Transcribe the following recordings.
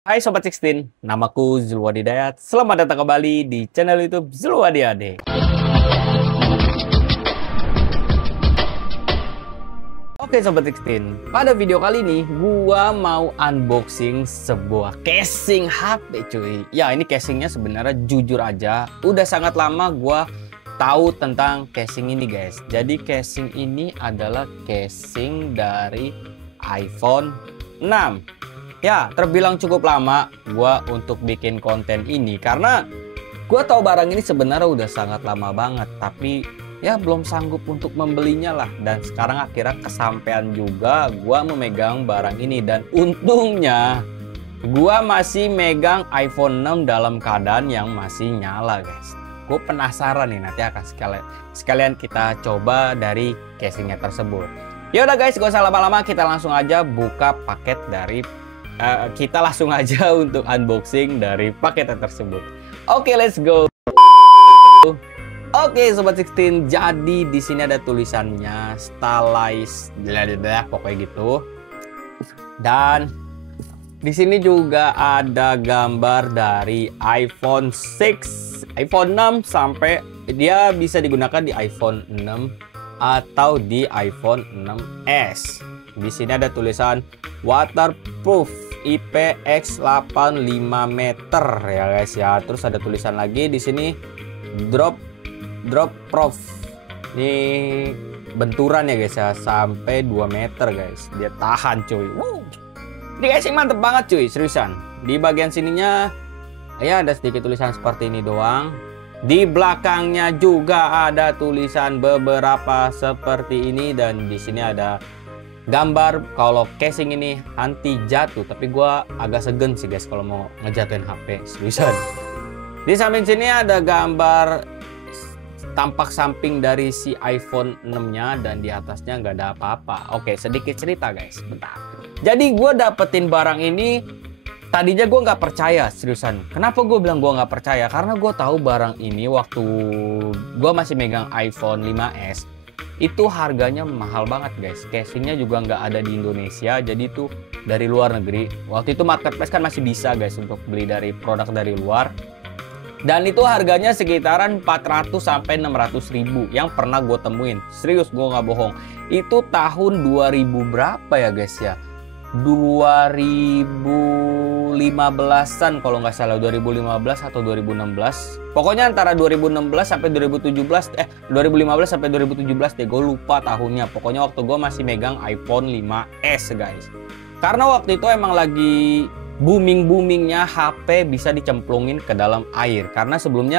Hai Sobat Sixteen, namaku Zulwadi Dayat. Selamat datang kembali di channel YouTube Zulwadi Ade. Oke Sobat Sixteen, pada video kali ini gua mau unboxing sebuah casing HP cuy. Ya ini casingnya sebenarnya jujur aja udah sangat lama gua tahu tentang casing ini guys. Jadi casing ini adalah casing dari iPhone 6. Ya, terbilang cukup lama gua untuk bikin konten ini karena gua tahu barang ini sebenarnya udah sangat lama banget, tapi ya belum sanggup untuk membelinya lah. Dan sekarang akhirnya kesampaian juga gua memegang barang ini, dan untungnya gua masih megang iPhone 6 dalam keadaan yang masih nyala guys. Gue penasaran nih, nanti akan sekalian kita coba dari casingnya tersebut. Ya udah guys, gak usah lama-lama, kita langsung aja buka paket dari kita langsung aja untuk unboxing dari paket tersebut. Oke, let's go. Oke, Sobat Sixteen, jadi di sini ada tulisannya Stylize, pokoknya gitu. Dan di sini juga ada gambar dari iPhone 6, iPhone 6 sampai dia bisa digunakan di iPhone 6 atau di iPhone 6s. Di sini ada tulisan waterproof IPX85 meter ya guys ya. Terus ada tulisan lagi di sini drop proof. Ini benturan ya guys ya, sampai 2 meter guys. Dia tahan cuy. Ini casing mantep banget cuy, seriusan. Di bagian sininya ya ada sedikit tulisan seperti ini doang. Di belakangnya juga ada tulisan beberapa seperti ini, dan di sini ada gambar kalau casing ini anti jatuh, tapi gua agak segen sih guys kalau mau ngejatuhin HP, seriusan. Di samping sini ada gambar tampak samping dari si iPhone 6-nya, dan di atasnya nggak ada apa-apa. Oke, sedikit cerita guys, bentar. Jadi gue dapetin barang ini, tadinya gue nggak percaya, seriusan. Kenapa gue bilang gue nggak percaya? Karena gue tahu barang ini waktu gue masih megang iPhone 5s, itu harganya mahal banget guys. Casingnya juga nggak ada di Indonesia, jadi itu dari luar negeri. Waktu itu marketplace kan masih bisa guys untuk beli dari produk dari luar. Dan itu harganya sekitaran 400 sampai 600 ribu yang pernah gue temuin. Serius, gue nggak bohong. Itu tahun 2000 berapa ya guys ya? 2015-an kalau nggak salah, 2015 atau 2016. Pokoknya antara 2016 sampai 2017, 2015 sampai 2017 deh, gue lupa tahunnya. Pokoknya waktu gue masih megang iPhone 5s guys. Karena waktu itu emang lagi booming-boomingnya HP bisa dicemplungin ke dalam air. Karena sebelum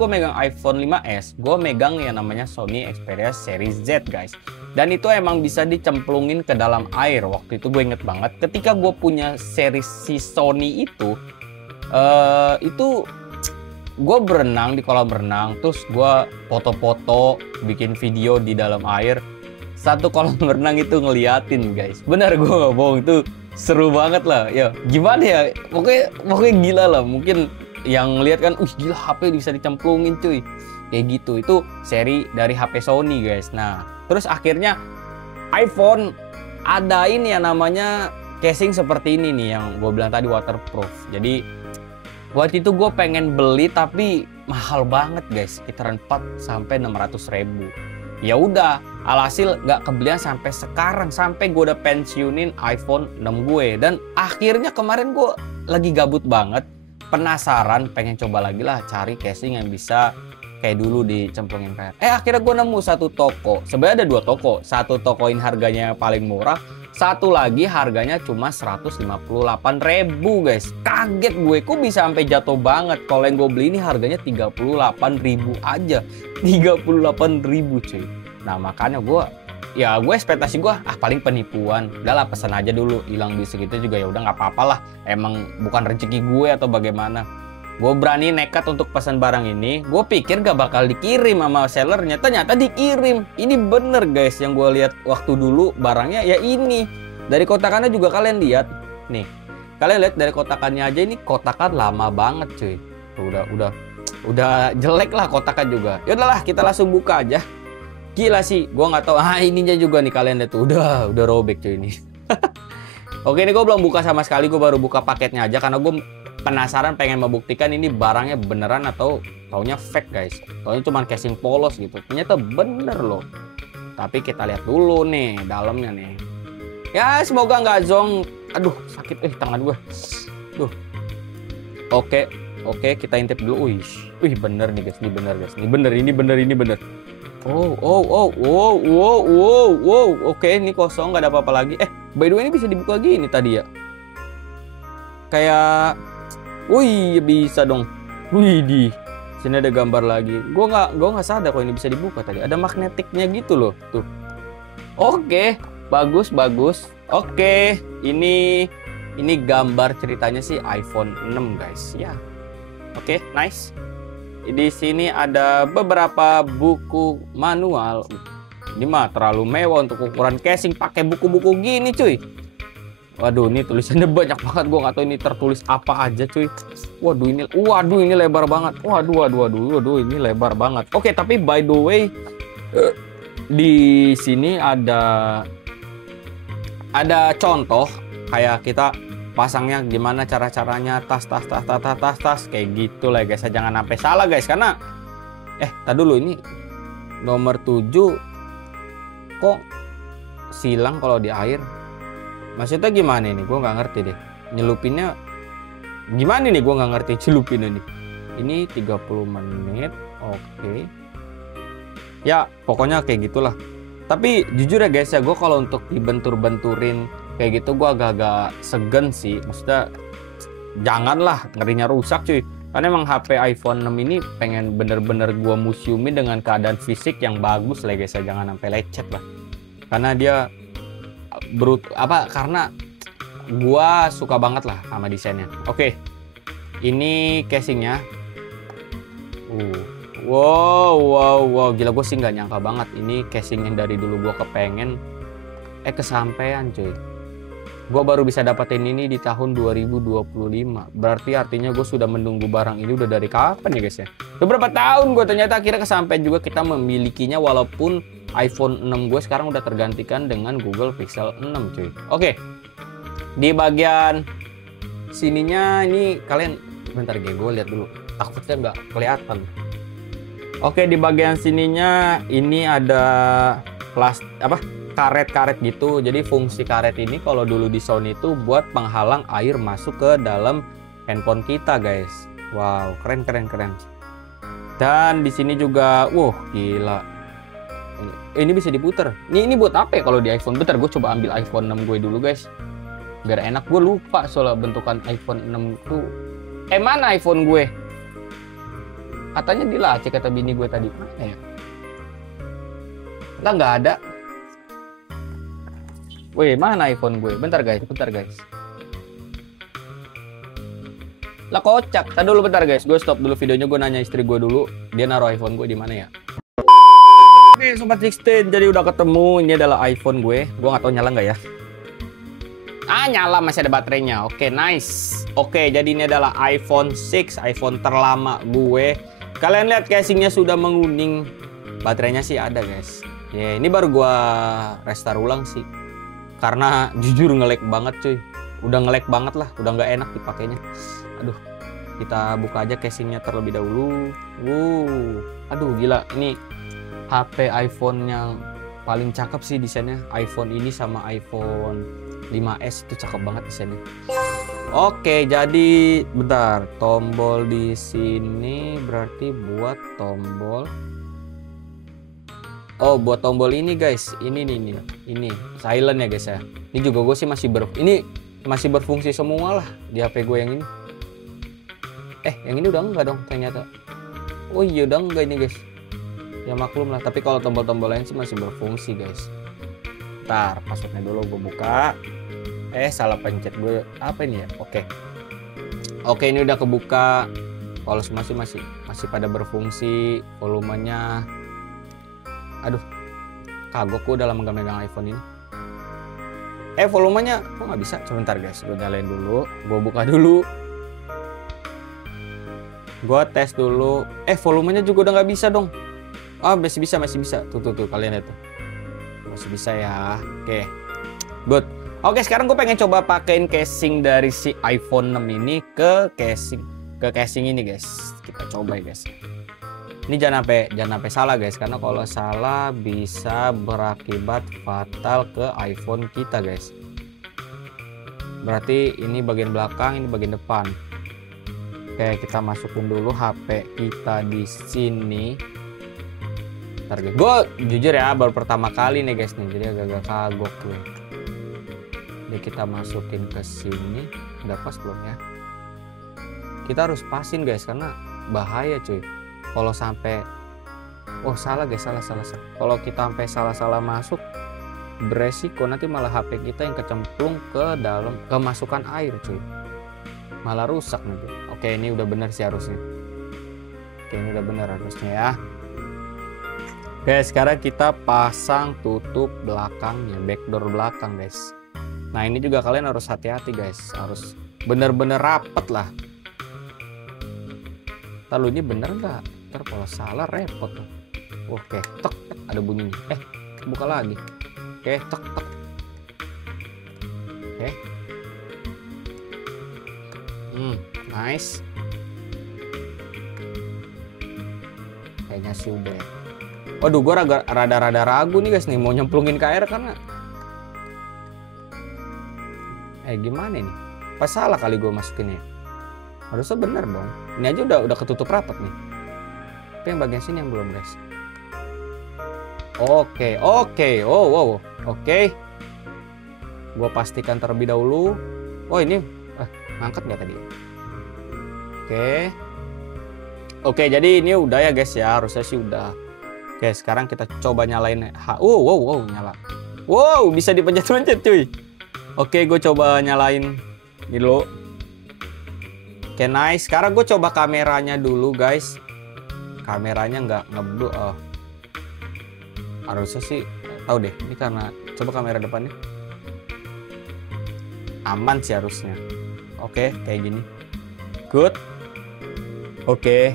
gue megang iPhone 5s, gue megang yang namanya Sony Xperia Series Z guys. Dan itu emang bisa dicemplungin ke dalam air. Waktu itu gue inget banget ketika gue punya series si Sony itu gue berenang di kolam renang, terus gue foto-foto, bikin video di dalam air. Satu kolam renang itu ngeliatin guys, bener gue gak bohong, itu seru banget lah. Ya gimana ya, pokoknya gila lah. Mungkin yang lihat kan, gila HP bisa dicemplungin cuy, kayak gitu. Itu seri dari HP Sony guys. Nah terus akhirnya iPhone adain yang namanya casing seperti ini nih, yang gue bilang tadi waterproof. Jadi waktu itu gue pengen beli tapi mahal banget guys, sekitaran 4 sampai 600 ribu. Ya udah, alhasil nggak kebelian sampai sekarang, sampai gue udah pensiunin iPhone 6 gue. Dan akhirnya kemarin gue lagi gabut banget, penasaran, pengen coba lagi lah cari casing yang bisa kayak dulu dicemplungin kayak. Akhirnya gue nemu satu toko. Sebenarnya ada 2 toko. Satu toko ini harganya yang paling murah, satu lagi harganya cuma 158 ribu guys. Kaget gue, kok bisa sampai jatuh banget. Kalau yang gue beli ini harganya 38 ribu aja. 38 ribu cuy. Nah makanya gue ekspektasi gue paling penipuan. Udahlah pesan aja dulu, hilang di segitu juga ya udah nggak apa-apa lah. Emang bukan rezeki gue atau bagaimana. Gue berani nekat untuk pesan barang ini. Gue pikir gak bakal dikirim sama sellernya, ternyata dikirim. Ini bener guys, yang gue lihat waktu dulu barangnya ya ini. Dari kotakannya juga kalian lihat nih. Kalian lihat dari kotakannya aja, ini kotakan lama banget cuy. Udah jelek lah kotakan juga. Ya udahlah, kita langsung buka aja. Gila sih, gue nggak tahu. Ininya juga nih kalian lihat tuh, udah robek cuy ini. Oke, ini gue belum buka sama sekali, gue baru buka paketnya aja karena gue penasaran pengen membuktikan ini barangnya beneran atau taunya fake guys. Taunya cuma casing polos gitu. Ternyata bener loh. Tapi kita lihat dulu nih dalamnya nih. Ya semoga nggak zong. Aduh sakit tangan gue. Duh. Oke, kita intip dulu. Wih bener nih guys, ini bener guys. Ini bener. Wow. Oke, ini kosong, nggak ada apa-apa lagi. By the way ini bisa dibuka gini tadi ya. Kayak, wih bisa dong. Wih di sini ada gambar lagi. Gue nggak sadar kalau ini bisa dibuka tadi. Ada magnetiknya gitu loh, tuh. Oke, bagus. Oke, ini gambar ceritanya sih iPhone 6 guys ya. Oke, nice. Di sini ada beberapa buku manual. Ini mah terlalu mewah untuk ukuran casing pakai buku-buku gini cuy. Waduh, ini tulisannya banyak banget. Gua nggak tahu ini tertulis apa aja cuy. Waduh ini lebar banget. Waduh ini lebar banget. Oke, tapi by the way di sini ada contoh kayak kita pasangnya gimana caranya tas kayak gitu lah guys. Jangan sampai salah guys karena tadi dulu ini nomor 7 kok silang kalau di air. Maksudnya gimana ini? Gue nggak ngerti deh. Nyelupinnya gimana nih? Gue nggak ngerti celupinnya nih. Ini 30 menit. Oke. Ya pokoknya kayak gitulah. Tapi jujur ya guys ya, gue kalau untuk dibentur-benturin kayak gitu gue agak-agak segen sih. Maksudnya janganlah, ngerinya rusak cuy. Karena emang HP iPhone 6 ini pengen bener-bener gue museumin dengan keadaan fisik yang bagus lah guys ya. Jangan sampai lecet lah. Karena dia karena gue suka banget lah sama desainnya. Oke, ini casingnya. Wow, gila, gue sih nggak nyangka banget ini casing yang dari dulu gue kepengen kesampean cuy. Gue baru bisa dapetin ini di tahun 2025. Berarti artinya gue sudah menunggu barang ini udah dari kapan ya guys ya. Beberapa tahun gue ternyata akhirnya kesampean juga kita memilikinya, walaupun iPhone 6 gue sekarang udah tergantikan dengan Google Pixel 6 cuy. Oke, di bagian sininya ini kalian bentar gue lihat dulu, takutnya nggak kelihatan. Oke, di bagian sininya ini ada karet-karet gitu. Jadi fungsi karet ini kalau dulu di Sony itu buat penghalang air masuk ke dalam handphone kita guys. Wow, keren. Dan di sini juga, gila. Ini bisa diputer. Ini buat apa ya kalau di iPhone? Bentar, gue coba ambil iPhone 6 gue dulu guys. Biar enak, gue lupa soal bentukan iPhone 6 tuh. Mana iPhone gue? Katanya di laci kata bini gue tadi. Mana ya? Nggak ada. Mana iPhone gue? Bentar guys. Lah kocak. Tadi dulu bentar guys. Gue stop dulu videonya. Gue nanya istri gue dulu. Dia naruh iPhone gue di mana ya? Oke, Sobat 16. Jadi udah ketemu. Ini adalah iPhone gue. Gue nggak tahu nyala nggak ya? Nyala, masih ada baterainya. Oke, nice. Oke, jadi ini adalah iPhone 6, iPhone terlama gue. Kalian lihat casingnya sudah menguning. Baterainya sih ada guys. Ya, ini baru gue restart ulang sih. Karena jujur nge-lag banget cuy. Udah nge-lag banget lah. Udah nggak enak dipakainya. Aduh, kita buka aja casingnya terlebih dahulu. Aduh gila, ini HP iPhone yang paling cakep sih desainnya. iPhone ini sama iPhone 5S itu cakep banget desainnya. Oke, jadi bentar, tombol di sini berarti buat tombol. Buat tombol ini guys. Ini silent ya guys ya. Ini juga gue sih masih berfungsi semua lah di HP gue yang ini. Yang ini udah enggak dong ternyata. Iya udah enggak ini guys. Ya maklum lah, tapi kalau tombol-tombol lain sih masih berfungsi guys. Ntar passwordnya dulu gue buka. Salah pencet gue. Apa ini ya? Oke, ini udah kebuka. Kalau masih pada berfungsi. Volumenya, aduh, kagok gue dalam megang iPhone ini. Volumenya kok nggak bisa? Sebentar guys, gue nyalain dulu. Gue buka dulu. Gue tes dulu. Volumenya juga udah nggak bisa dong. Masih bisa. Tuh kalian lihat tuh. Masih bisa ya. Oke. Good. Oke, sekarang gue pengen coba pakein casing dari si iPhone 6 ini ke casing ini guys. Kita coba ya guys. Ini jangan sampai salah guys, karena kalau salah bisa berakibat fatal ke iPhone kita guys. Berarti ini bagian belakang, ini bagian depan. Oke, kita masukin dulu HP kita di sini. Ntar guys, gue jujur ya baru pertama kali nih guys nih, jadi agak-agak kagok tuh. Jadi kita masukin ke sini, udah pas belum ya? Kita harus pasin guys, karena bahaya cuy. Kalau sampai, oh salah guys, salah. Kalau kita sampai salah masuk, beresiko nanti malah HP kita yang kecemplung ke dalam, kemasukan air cuy. Malah rusak nanti. Oke, ini udah bener sih harusnya. Oke, ini udah bener harusnya ya. Oke, sekarang kita pasang tutup belakangnya, backdoor belakang guys. Nah ini juga kalian harus hati-hati guys, harus bener-bener rapet lah. Lalu ini bener nggak? Ntar kalau salah repot tuh. Oke, tek, ada bunyinya. Buka lagi. Oke, tek. Oke. Nice. Kayaknya sudah. Waduh, gue rada ragu nih guys nih mau nyemplungin ke air karena gimana nih? Pas salah kali gue masukinnya. Harusnya bener dong. Ini aja udah ketutup rapat nih. Tapi yang bagian sini yang belum guys. Oke. Oh, wow. Oke. Gue pastikan terlebih dahulu. Oh ini, ngangkat nggak tadi? Oke, jadi ini udah ya guys ya. Harusnya sih udah. Oke, sekarang kita coba nyalain. Wow, nyala. Wow, bisa dipencet-pencet cuy. Oke, gue coba nyalain ini dulu. Oke, nice. Sekarang gue coba kameranya dulu guys. Kameranya nggak ngeblur. Harusnya sih tahu deh. Ini karena coba kamera depannya. Aman sih harusnya. Oke, kayak gini. Good. Oke.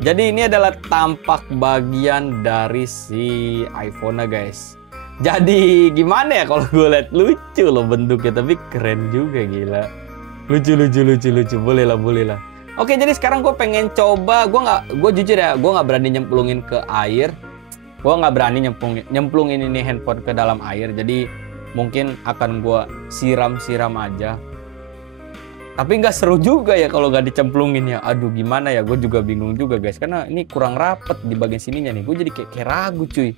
Jadi ini adalah tampak bagian dari si iPhone-nya guys. Jadi gimana ya kalau gue lihat, lucu loh bentuknya, tapi keren juga gila. Lucu. Boleh lah. Oke, jadi sekarang gue pengen coba. Gue jujur ya, gue nggak berani nyemplungin ke air. Gue nggak berani nyemplungin ini handphone ke dalam air. Jadi mungkin akan gue siram aja. Tapi nggak seru juga ya kalau nggak dicemplungin ya. Aduh gimana ya, gue juga bingung juga guys. Karena ini kurang rapet di bagian sininya nih. Gue jadi kayak ragu cuy.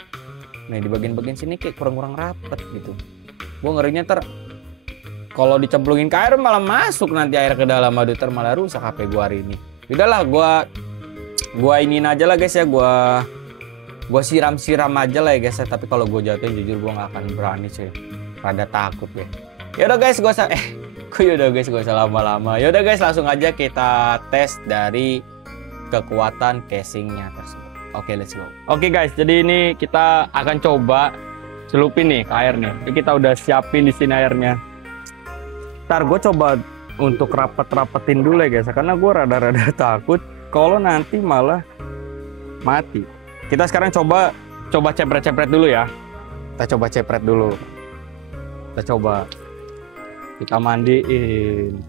Nah di bagian sini kayak kurang rapet gitu. Gue ngerinya kalau dicemplungin ke air malah masuk nanti air ke dalam. Aduh malah rusak HP gue hari ini. Udahlah gue iniin aja lah guys ya. Gue siram aja lah ya guys ya. Tapi kalau gue jatuhin jujur gue nggak akan berani cuy. Rada takut ya. Yaudah guys, gue usah lama-lama. Yaudah guys, langsung aja kita tes dari kekuatan casingnya tersebut. Oke, let's go. Oke guys, jadi ini kita akan coba celupin nih ke air nih. Ini kita udah siapin di sini airnya. Ntar gue coba untuk rapetin dulu ya guys, karena gue rada takut kalau nanti malah mati. Kita sekarang coba cepret dulu ya. Kita coba cepret dulu. Kita mandiin.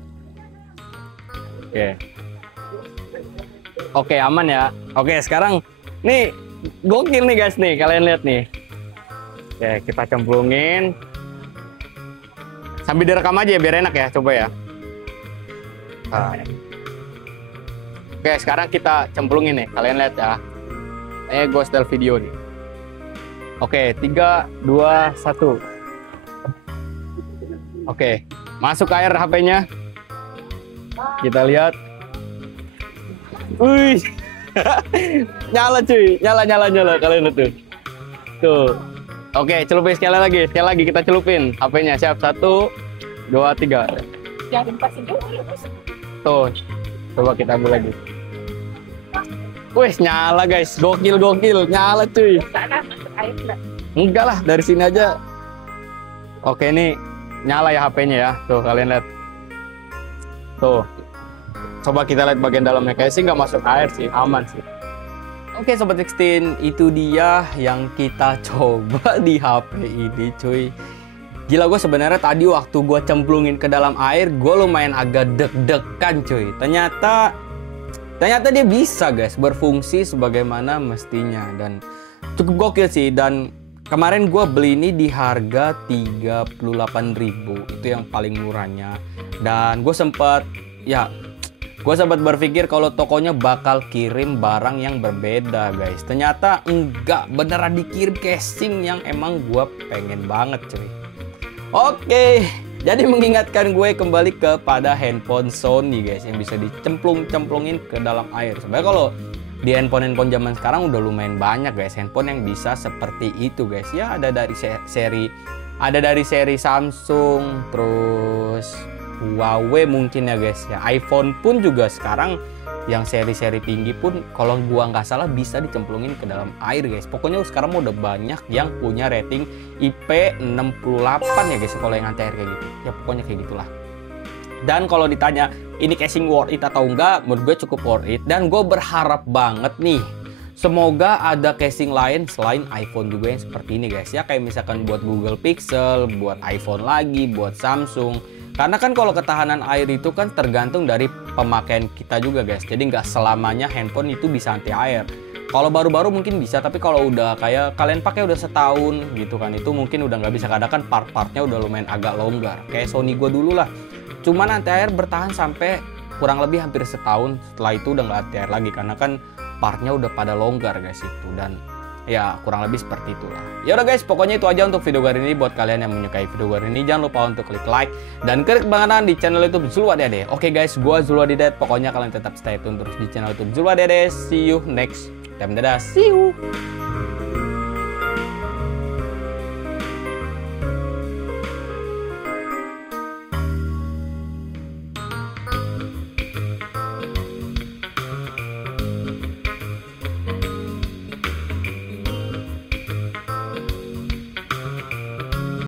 Oke, aman ya. Oke, sekarang nih gokil nih guys nih, kalian lihat nih. Oke, kita cemplungin. Sambil direkam aja ya biar enak ya, coba ya. Oke, sekarang kita cemplungin nih, kalian lihat ya. Gue setel video nih. Oke, 3, 2, 1. Oke, masuk air HP-nya. Kita lihat. Wih. Nyala cuy, nyala kalian lihat tuh. Tuh. Oke, celupin sekali lagi kita celupin HP-nya. Siap, 1, 2, 3. Jangan pasin dulu. Tuh. Coba kita ambil lagi. Wih, nyala guys. Gokil. Nyala cuy. Sana masuk air enggak? Enggak lah, dari sini aja. Oke, ini nyala ya HP-nya ya. Tuh, kalian lihat. Tuh. Coba kita lihat bagian dalamnya. Kayak sih nggak masuk air sih, aman sih. Oke Sobat 16, itu dia yang kita coba di HP ini cuy. Gila, gue sebenarnya tadi waktu gue cemplungin ke dalam air, gue lumayan agak deg-degan cuy. Ternyata dia bisa guys, berfungsi sebagaimana mestinya. Dan cukup gokil sih. Dan kemarin gue beli ini di harga 38.000. Itu yang paling murahnya. Dan gue sempat berpikir kalau tokonya bakal kirim barang yang berbeda guys. Ternyata enggak, beneran dikirim casing yang emang gue pengen banget cuy. Oke, jadi mengingatkan gue kembali kepada handphone Sony guys, yang bisa dicemplungin ke dalam air. Sebenarnya kalau di handphone zaman sekarang udah lumayan banyak guys handphone yang bisa seperti itu guys. Ya ada dari seri Samsung, terus Huawei mungkin ya guys ya. iPhone pun juga sekarang yang seri-seri tinggi pun kalau gua nggak salah bisa dicemplungin ke dalam air guys. Pokoknya sekarang udah banyak yang punya rating IP68 ya guys kalau yang anti air kayak gitu. Ya pokoknya kayak gitulah. Dan kalau ditanya ini casing worth it atau enggak, menurut gue cukup worth it. Dan gue berharap banget nih, semoga ada casing lain selain iPhone juga yang seperti ini guys ya. Kayak misalkan buat Google Pixel, buat iPhone lagi, buat Samsung. Karena kan kalau ketahanan air itu kan tergantung dari pemakaian kita juga guys. Jadi nggak selamanya handphone itu bisa anti air. Kalau baru-baru mungkin bisa, tapi kalau udah kayak kalian pakai udah setahun gitu kan, itu mungkin udah nggak bisa. Kadang kan part-partnya udah lumayan agak longgar. Kayak Sony gue dulu lah. Cuman anti air bertahan sampai kurang lebih hampir setahun. Setelah itu udah nggak anti air lagi karena kan partnya udah pada longgar guys itu. Dan ya kurang lebih seperti itulah. Ya udah guys, pokoknya itu aja untuk video kali ini. Buat kalian yang menyukai video kali ini, jangan lupa untuk klik like dan klik banget di channel YouTube Zulwadede. Oke guys, gua Zulwadede. Pokoknya kalian tetap stay tune terus di channel YouTube Zulwadede. See you next time. Dadah, see you.